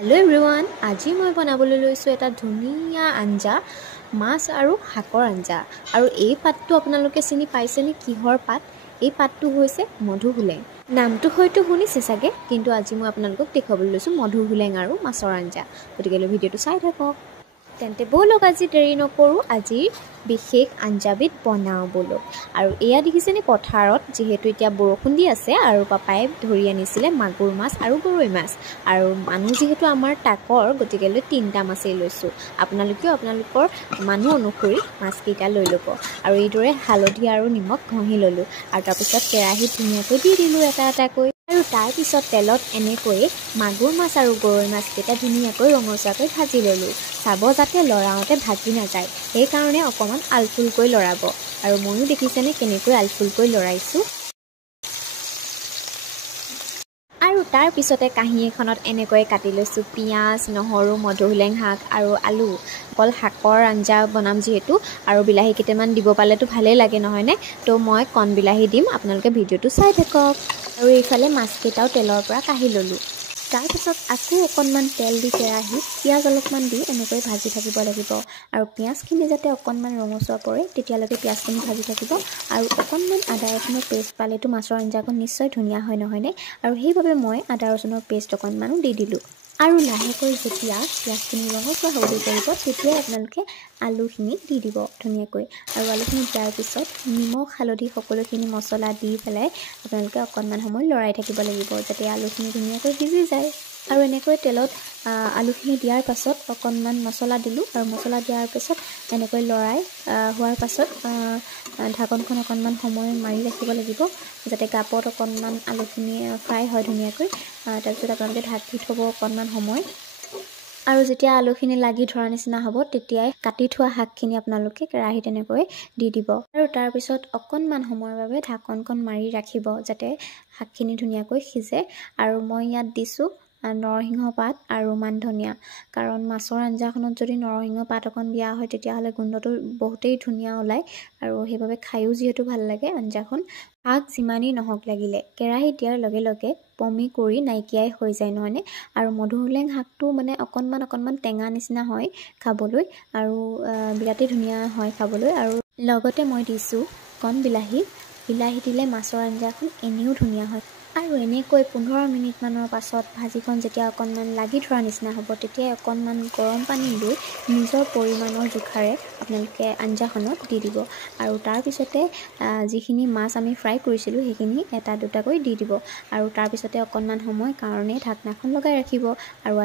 hello everyone আজি মই বনাবলৈ লৈছো এটা ধুনিয়া আঞ্জা মাছ আৰু হাকৰ আঞ্জা আৰু এই পাতটো আপোনালোকে চিনি পাইছে নে কিহৰ পাত এই পাতটো হৈছে মধুহুলেং নামটো হয়তো শুনিছে সাগে কিন্তু আজি মই আপোনালোকক দেখাবলৈ লৈছো মধুহুলেং আৰু মাছৰ আঞ্জা গতিকে ভিডিওটো চাই থাকক তেন্তে বলক আজি দেৰি নকৰো আজি বিশেষ আঞ্জাবিধ বনাও বলক আৰু এয়া দেখিছেনে পথাৰত যেহেতু এতিয়া বৰষুণ দি আছে আৰু পাপাই ধৰি আনিছিলে মাগুৰ মাছ আৰু গৰৈ মাছ আৰু মানুহ যেহেতু আমাৰ টাকৰ গতিকে তিনটা মাছই লৈছো আপোনালোকেও আপোনালোকৰ মানুহ অনুসৰি মাছ কেইটা লৈ ল'ব আৰু এইদৰে হালধি আৰু নিমখ ঘঁহি ললো আৰু তাৰ পিছত কেৰাহীত ধুনীয়াকৈ দি দিলো এটা এটাকৈ আৰু তাৰ পিছত তেলত এনেকৈ মাগুৰ মাছ আৰু গৰৈ মাছ কেইটা ধুনীয়াকৈ ৰঙচুৱাকৈ ভাজি ললো চাব যাতে লৰাওতে ভাজি না যায় এই কাৰণে অকমান আলফুলকৈ লৰাব আৰু মইও দেখিছেনে কেনেকৈ আলফুলকৈ লৰাইছো আৰু তাৰ পিছতে কাহি এখনত এনেকৈ কাটি লৈছো পিয়াজ নহৰু মধুহুলেং শাক আৰু আলু কল শাকৰ আঞ্জা বনাম যেহেতু আৰু বিলাহী কেইটামান দিব পালেতো ভালেই লাগে নহয় নে তো মই কণ বিলাহী দিম আপোনালোকে ভিডিওটো চাই থাকক আৰু এইফালে মাছ কেইটাও তেলৰ পৰা কাঢ়ি ললো তাৰ পিছত আকৌ অকণমান তেল দি কেৰাহীত পিয়াজ অলপমান দি এনেকৈ ভাজি থাকিব লাগিব আৰু পিয়াজখিনি যাতে অকণমান ৰঙচুৱা পৰে তেতিয়ালৈকে পিয়াজখিনি ভাজি থাকিব আৰু অকণমান আদা ৰচুনৰ পেষ্ট পালেতো মাছৰ আঞ্জাখন নিশ্চয় ধুনীয়া হয় নহয়নে আৰু সেইবাবে মই আদা ৰচুনৰ পেষ্ট অকণমানো দি দিলোঁ আৰু লাহেকৈ যেতিয়া পিয়াজখিনি ৰঙচুৱা হ'বলৈ ধৰিব তেতিয়াই আপোনালোকে আলুখিনি দি দিব ধুনীয়াকৈ আৰু আলুখিনি দিয়াৰ পিছত নিমখ হালধি সকলোখিনি মছলা দি পেলাই আপোনালোকে অকণমান সময় লৰাই থাকিব লাগিব যাতে আলুখিনি ধুনীয়াকৈ সিজি যায় আৰু এনেকৈ তেলত আলুখিনি দিয়াৰ পাছত অকণমান মছলা দিলোঁ আৰু মছলা দিয়াৰ পিছত এনেকৈ লৰাই হোৱাৰ পাছত ঢাকনখন অকণমান সময় মাৰি ৰাখিব লাগিব যাতে গাপত অকণমান আলুখিনি ফ্ৰাই হয় ধুনীয়াকৈ তাৰপিছত আপোনালোকে ঢাকি থ'ব অকণমান সময় আৰু যেতিয়া আলুখিনি লাগি ধৰা নিচিনা হ'ব তেতিয়াই কাটি থোৱা শাকখিনি আপোনালোকে কেৰাহীত এনেকৈ দি দিব আৰু তাৰ পিছত অকণমান সময়ৰ বাবে ঢাকনখন মাৰি ৰাখিব যাতে শাকখিনি ধুনীয়াকৈ সিজে আৰু মই ইয়াত দিছোঁ নৰসিংহ পাত আৰু মান ধনিয়া কাৰণ মাছৰ আঞ্জাখনত যদি নৰসিংহ পাত অকণ দিয়া হয় তেতিয়াহ'লে গোন্ধটো বহুতেই ধুনীয়া ওলায় আৰু সেইবাবে খায়ো যিহেতু ভাল লাগে আঞ্জাখন শাক যিমানেই নহওক লাগিলে কেৰাহীত দিয়াৰ লগে লগে পমি কৰি নাইকিয়াই হৈ যায় নহয়নে আৰু মধুহুলেং শাকটো মানে অকণমান টেঙা নিচিনা হয় খাবলৈ আৰু বিৰাটেই ধুনীয়া হয় খাবলৈ আৰু লগতে মই দিছোঁ কণ বিলাহী দিলে মাছৰ আঞ্জাখন এনেও ধুনীয়া হয় আৰু এনেকৈ 15 মিনিটমানৰ পাছত ভাজিখন যেতিয়া অকণমান লাগি ধৰা নিচিনা হ'ব তেতিয়াই অকণমান গৰম পানী লৈ নিজৰ পৰিমাণৰ জোখাৰে আপোনালোকে আঞ্জাখনত দি দিব আৰু তাৰ পিছতে যিখিনি মাছ আমি ফ্ৰাই কৰিছিলোঁ সেইখিনি এটা দুটাকৈ দি দিব আৰু তাৰ পিছতে অকণমান সময় কাৰণে ঢাকনাখন লগাই ৰাখিব আৰু